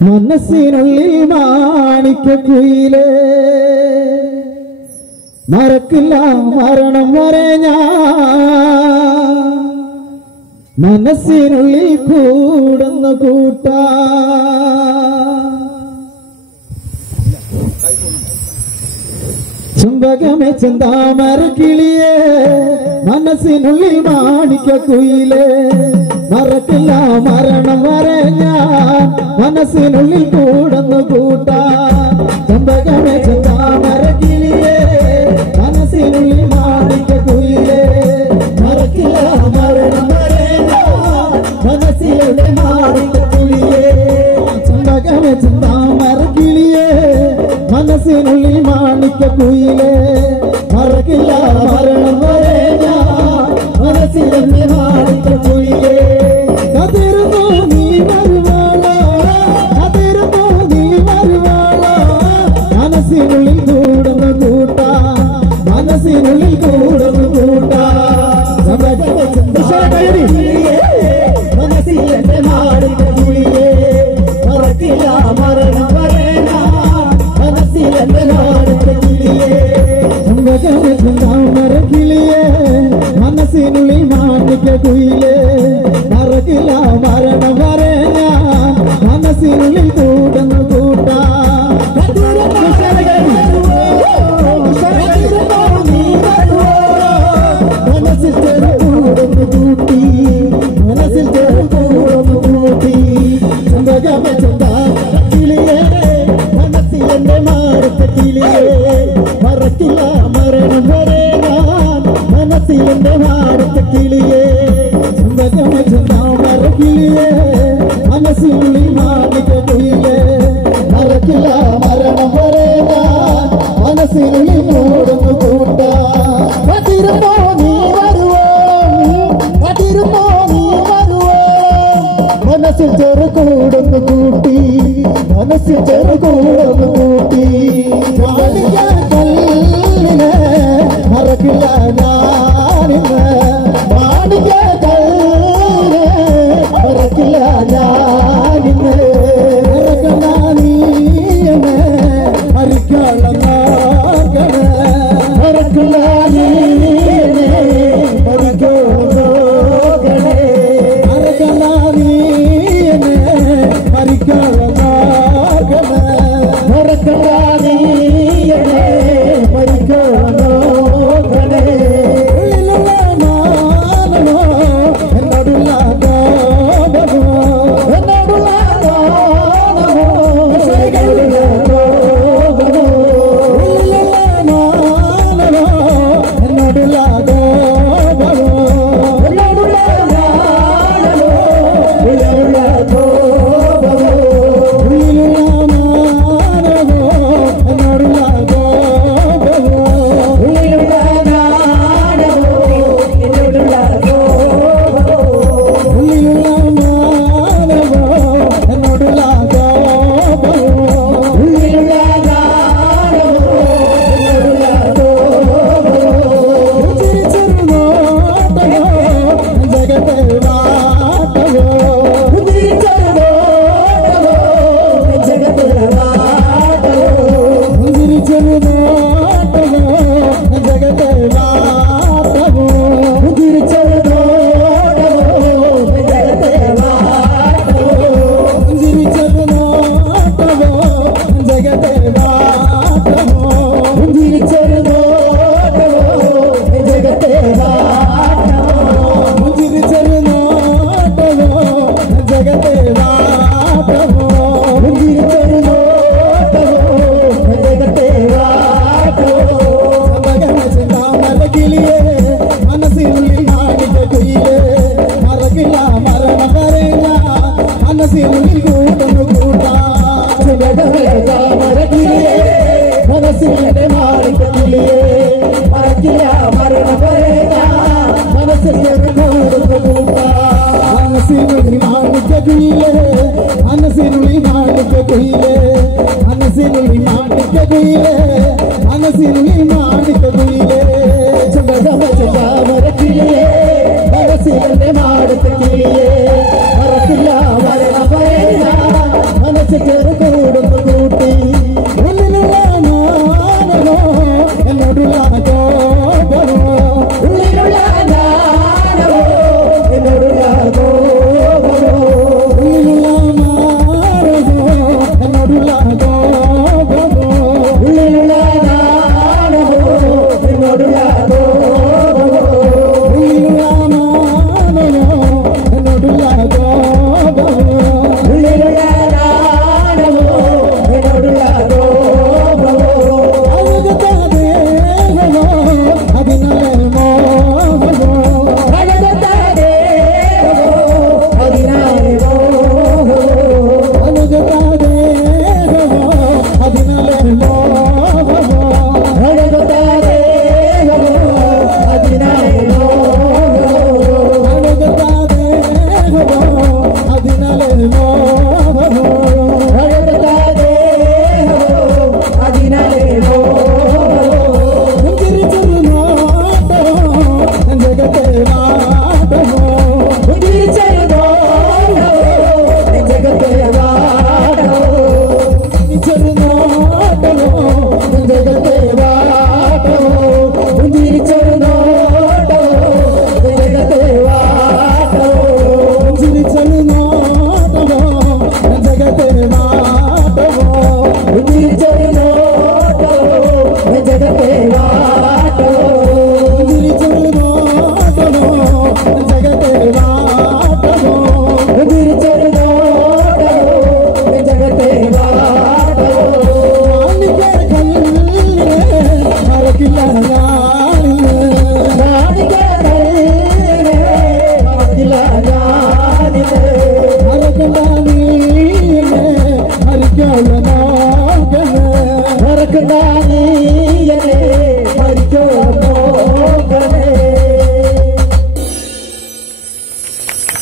മനസ്സിനുള്ളിൽ മാണിക്കുയിലേ മറക്കില്ല മരണം വരെ ഞാൻ മനസ്സിനുള്ളിൽ കൂടുന്ന കൂട്ടാ ചുംബകമേ ചെന്താമര കിളിയേ മനസ്സിനുള്ളിൽ മാണിക്കുയിലേ മറക്കില്ല മരണം വരെ ഞാൻ മനസ്സിനുള്ളിൽ കൂടുന്ന കൂട്ടാ ചുംബകമേ ചെന്താമര കിളിയേ മനസ്സിനുള്ളിൽ മാണിക്കുയിലേ മറക്കില്ല മരണം വരെ ഞാൻ മനസ്സിനുള്ളിൽ മാണിക്കുയിലേ ചുംബകമേ ചെന്താമര കിളിയേ മനസ്സിനുള്ളിൽ മാണിക്കുയിലേ മറക്കില്ല മരണം വരെ ഞാൻ മനസ്സിനുള്ളിൽ മാണിക്കുയിലേ കതിരുന്നു നീ വരുവാളോ കതിരുന്നു നീ വരുവാളോ മനസ്സിനുള്ളിൽ കൂടുന്ന കൂട്ടാ മനസ്സിനുള്ളിൽ കൂടുന്ന കൂട്ടാ മനസ്സിലെ മാണിക്കുയിലേ മറക്കില്ല മരണം വരെ മനസ്സിലെ മാണിക്കുയിലേ ചുംബകമേ കിളിയേ മനസ്സിനുള്ളിൽ മാണിക്കുയിലേ മറക്കില്ല മരണം വരെ ഞാൻ മനസ്സിനുള്ളിൽ കൂടുന്ന കൂട്ടാ മനസ്സിൽ കൂടുന്ന കൂട്ടി മനസ്സിൽ കൂടുന്ന കൂട്ടി ചുംബകമേ കിളിയേ മനസ്സിലെ മാണിക്കുയിലേ മറക്കില്ല മരണം വരെ ഞാൻ മനസ്സിലെ മാണിക്കുയിലേ ചുംബകമേ കിളിയേ മനസ്സിനുള്ളിൽ മാണിക്കുയിലേ മറക്കില്ല മരണം വരെ ഞാൻ മനസ്സിനുള്ളിൽ കൂടുന്ന കൂട്ടാ കതിരുമോ നീ വരുവോ കതിരുമോ നീ വരുവോ മനസ്സിൽ ചെറുകൂടുന്ന കൂട്ടി മനസ്സിൽ ചെറുകൂടുന്ന കൂട്ടി കല്ലിനെ മറക്കില്ല ഞാനിന്ന് മാണിക്ക കല്ലിനെ മറക്കില്ല ഞാനിന്ന് മറക്കല്ല നീ എന്നെ മരിക്കാനുള്ള മറക്കില്ല നീ എന്നെ മരിക്കാനുള്ള മറക്കല്ല നീ എന്നെ മരിക്കാനുള്ള മറക്കല്ല നീ എന്നെ മരിക്കാനുള്ള മനസ്സിലെ മാണിക്കുയിലേ മറക്കില്ല മരണം വരെ മനസ്സിലെ കൂട്ടാ മനസ്സിനുള്ളിൽ മാണിക്കുയിലേ മനസ്സിനുള്ളിൽ മാണിക്കുയിലേ മനസ്സിനുള്ളിൽ മാണിക്കുയിലേ മനസ്സിനുള്ളിൽ മാണിക്കുയിലേ ചുംബകമേ കിളിയേ മനസ്സിലെ മാണിക്കുയിലേ മറക്കില്ല മരണം വരെ മനസ്സിലെ മറക്കണ്ടാനീ